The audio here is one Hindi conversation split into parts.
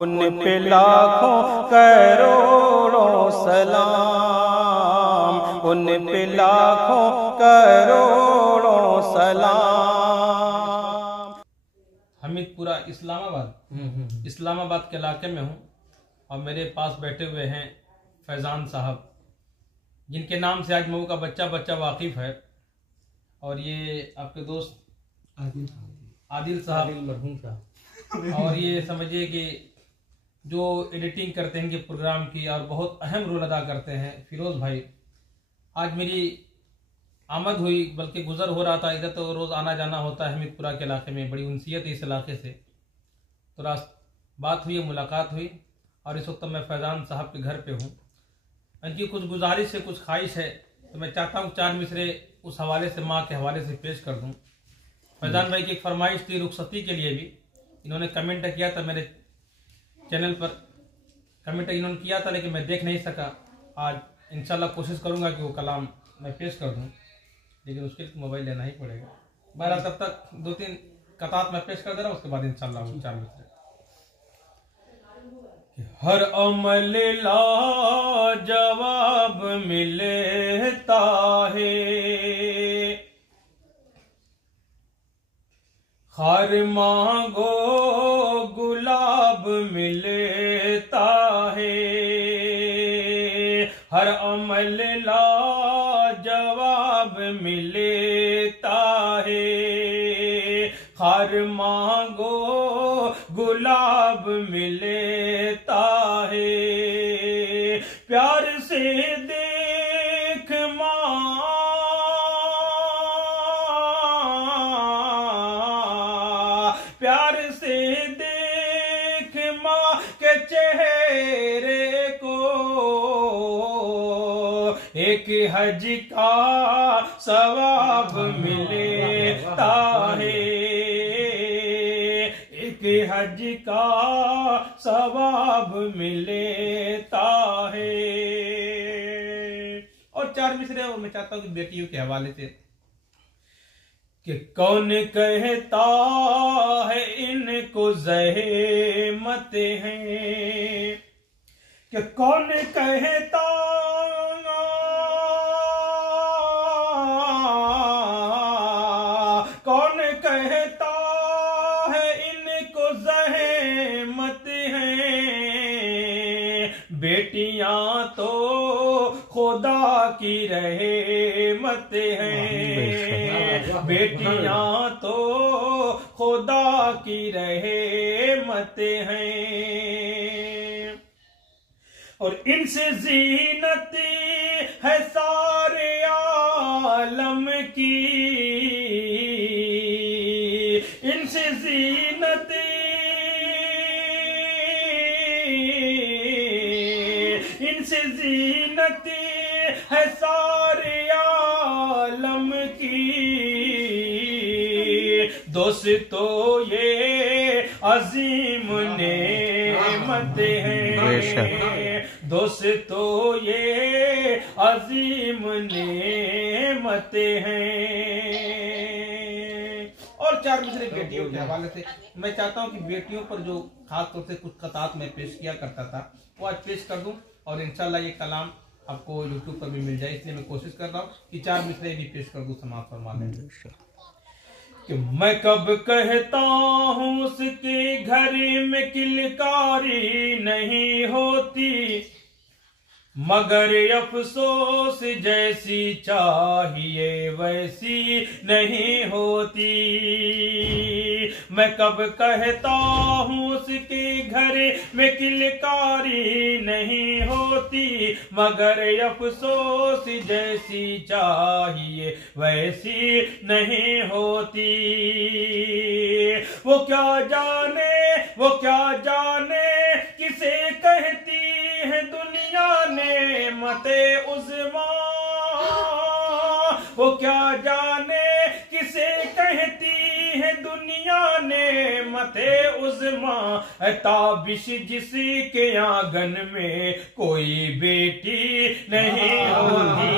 उन पे लाखों करोड़ों सलाम, उन पे लाखों करोड़ों सलाम। हमीदपुरा इस्लामाबाद के इलाके में हूँ और मेरे पास बैठे हुए हैं फैज़ान साहब, जिनके नाम से आज मऊ का बच्चा बच्चा वाकिफ़ है। और ये आपके दोस्त आदिल साहब मरहूम साहब, और ये समझिए कि जो एडिटिंग करते हैं कि प्रोग्राम की और बहुत अहम रोल अदा करते हैं फिरोज़ भाई। आज मेरी आमद हुई, बल्कि गुजर हो रहा था, इधर तो रोज़ आना जाना होता है हमीदपुरा के इलाके में, बड़ी उनसीयत है इस इलाके से। तो बात हुई, मुलाकात हुई और इस वक्त मैं फैज़ान साहब के घर पे हूँ। इनकी कुछ गुजारिश है, कुछ ख्वाहिश है, तो मैं चाहता हूँ चार मिसरे उस हवाले से, माँ के हवाले से पेश कर दूँ। फैज़ान भाई की एक फरमाइश थी रुखसती के लिए भी, इन्होंने कमेंट किया था मेरे चैनल पर, कमेंट इन्होंने किया था लेकिन मैं देख नहीं सका। आज इंशाल्लाह कोशिश करूंगा कि वो कलाम मैं पेश कर दूं, लेकिन उसके लिए मोबाइल लेना ही पड़ेगा। बहरहाल तब तक दो तीन कतात मैं पेश कर दे रहा हूँ, उसके बाद इंशाल्लाह वो चार मिसरे। हर अमल ला जवाब मिलता है, खार मांगो गुलाब मिलता है। हर अमल ला जवाब मिलता है, खार मांगो गुलाब मिलता है। प्यार से देख माँ, प्यार से देख माँ के चेहरे को, एक हज का सवाब मिलता है, एक हज का सवाब मिलता है। और चार मिसरे और मैं चाहता हूँ कि बेटियों के हवाले से कि कौन कहता है इनको ज़हमत हैं, कि कौन कहता, कौन कहता है इनको ज़हमत हैं। बेटियां तो खुदा की रहमत हैं, बेटियां तो खुदा की रहमत हैं। और इनसे जीनत है सारे आलम की, इनसे जीनत, इनसे जीनत है सारे आलम की। दोस्तों ये अजीम नेमत हैं, दोस्तों ये अजीम नेमत हैं। और चार मिसरे बेटियों के हवाले से मैं चाहता हूं कि बेटियों पर जो खास तौर से कुछ कतात में पेश किया करता था वो आज पेश कर दूं, और इंशाल्लाह ये कलाम आपको यूट्यूब पर भी मिल जाए, इसलिए मैं कोशिश कर रहा हूँ कि चार मिसरे भी पेश कर दूं समाप्त फरमाने में। कि मैं कब कहता हूँ उसके घर में किलकारी नहीं होती, मगर अफसोस जैसी चाहिए वैसी नहीं होती। मैं कब कहता हूँ उसके घर में किलकारी नहीं होती, मगर अफसोस जैसी चाहिए वैसी नहीं होती। वो क्या जाने, वो क्या जाने किसे कहती है दुनिया ने मते उज़्मा, वो क्या जाने किसे कहती है दुनिया ने मते उज़्मा। ताबिश जिसके आंगन में कोई बेटी नहीं होती,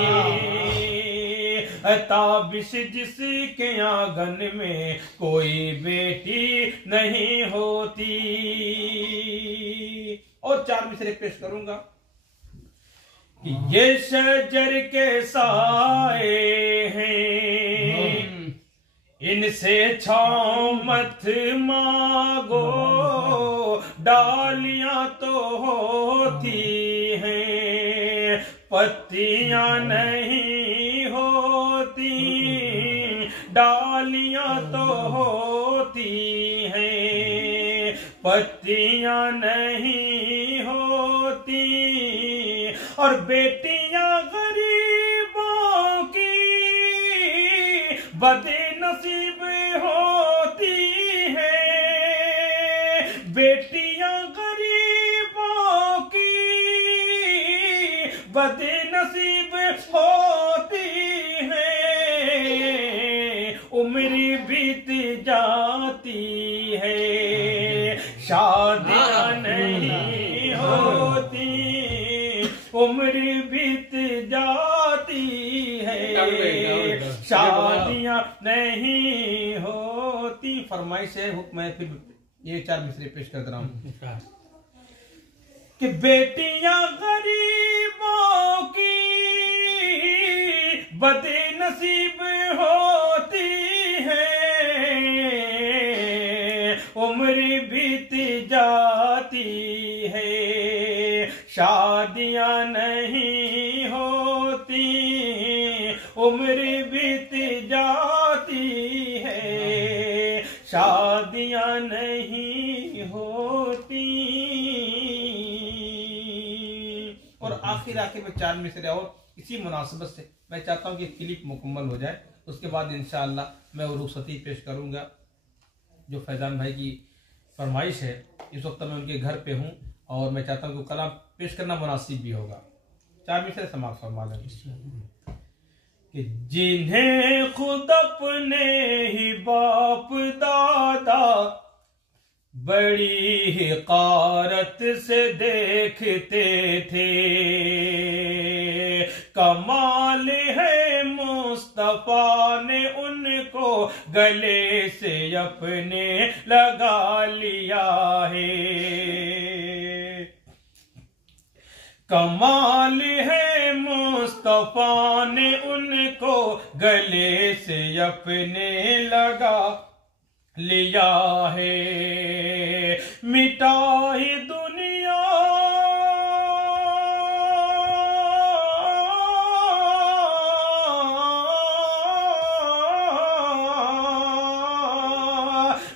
ताबिश जिसके आंगन में कोई बेटी नहीं होती। मिसरे पेश करूंगा कि ये शजर के साए हैं, इनसे छाँव मत मांगो, डालियां तो होती हैं, पत्तियां नहीं होती, डालियां तो होती हैं, पत्तियां नहीं होती, और बेटियां गरीबों की बदनसीब होती हैं, बेटियां गरीबों की बदनसीब होती हैं, उम्र बीत जाती है, शादियां नहीं होती, उम्र बीत जाती है, शादियां नहीं होती। फरमाइश है, हुक्म है, फिर ये 4 मिसरे पेश कर रहा हूं कि बेटियां गरीबों की बदनसीब होती हैं, उम्र बीत जाती है, शादियां नहीं होती, उम्र बीत जाती है, शादियां नहीं होती। और आखिर में 4 मिसरे और इसी मुनासिबत से मैं चाहता हूं कि क्लिप मुकम्मल हो जाए, उसके बाद इंशाअल्लाह मैं वो रुखसती पेश करूंगा। जो फैजान भाई की फरमाइश है, इस वक्त मैं उनके घर पे हूं और मैं चाहता हूं कि कलाम पेश करना मुनासिब भी होगा। 4 मिसरे समाप्त फरमा लें कि जिन्हें खुद अपने ही बाप दादा बड़ी हिकारत से देखते थे, कमाल है मुस्तफा ने उनको गले से अपने लगा लिया है, कमाल है मुस्तफा ने उनको गले से अपने लगा लिया है, मिटाई दुनिया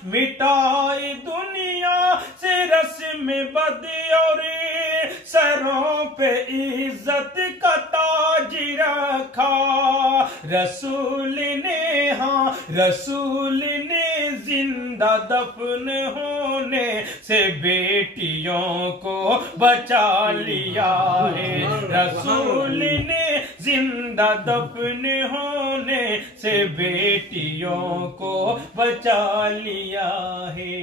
मिटाई दुनिया से रस्म बद और सरों पे इज्जत का ताज रखा, रसूल ने, हाँ रसूल ने जिंदा दफन होने से बेटियों को बचा लिया है, रसूल ने जिंदा दफन होने से बेटियों को बचा लिया है।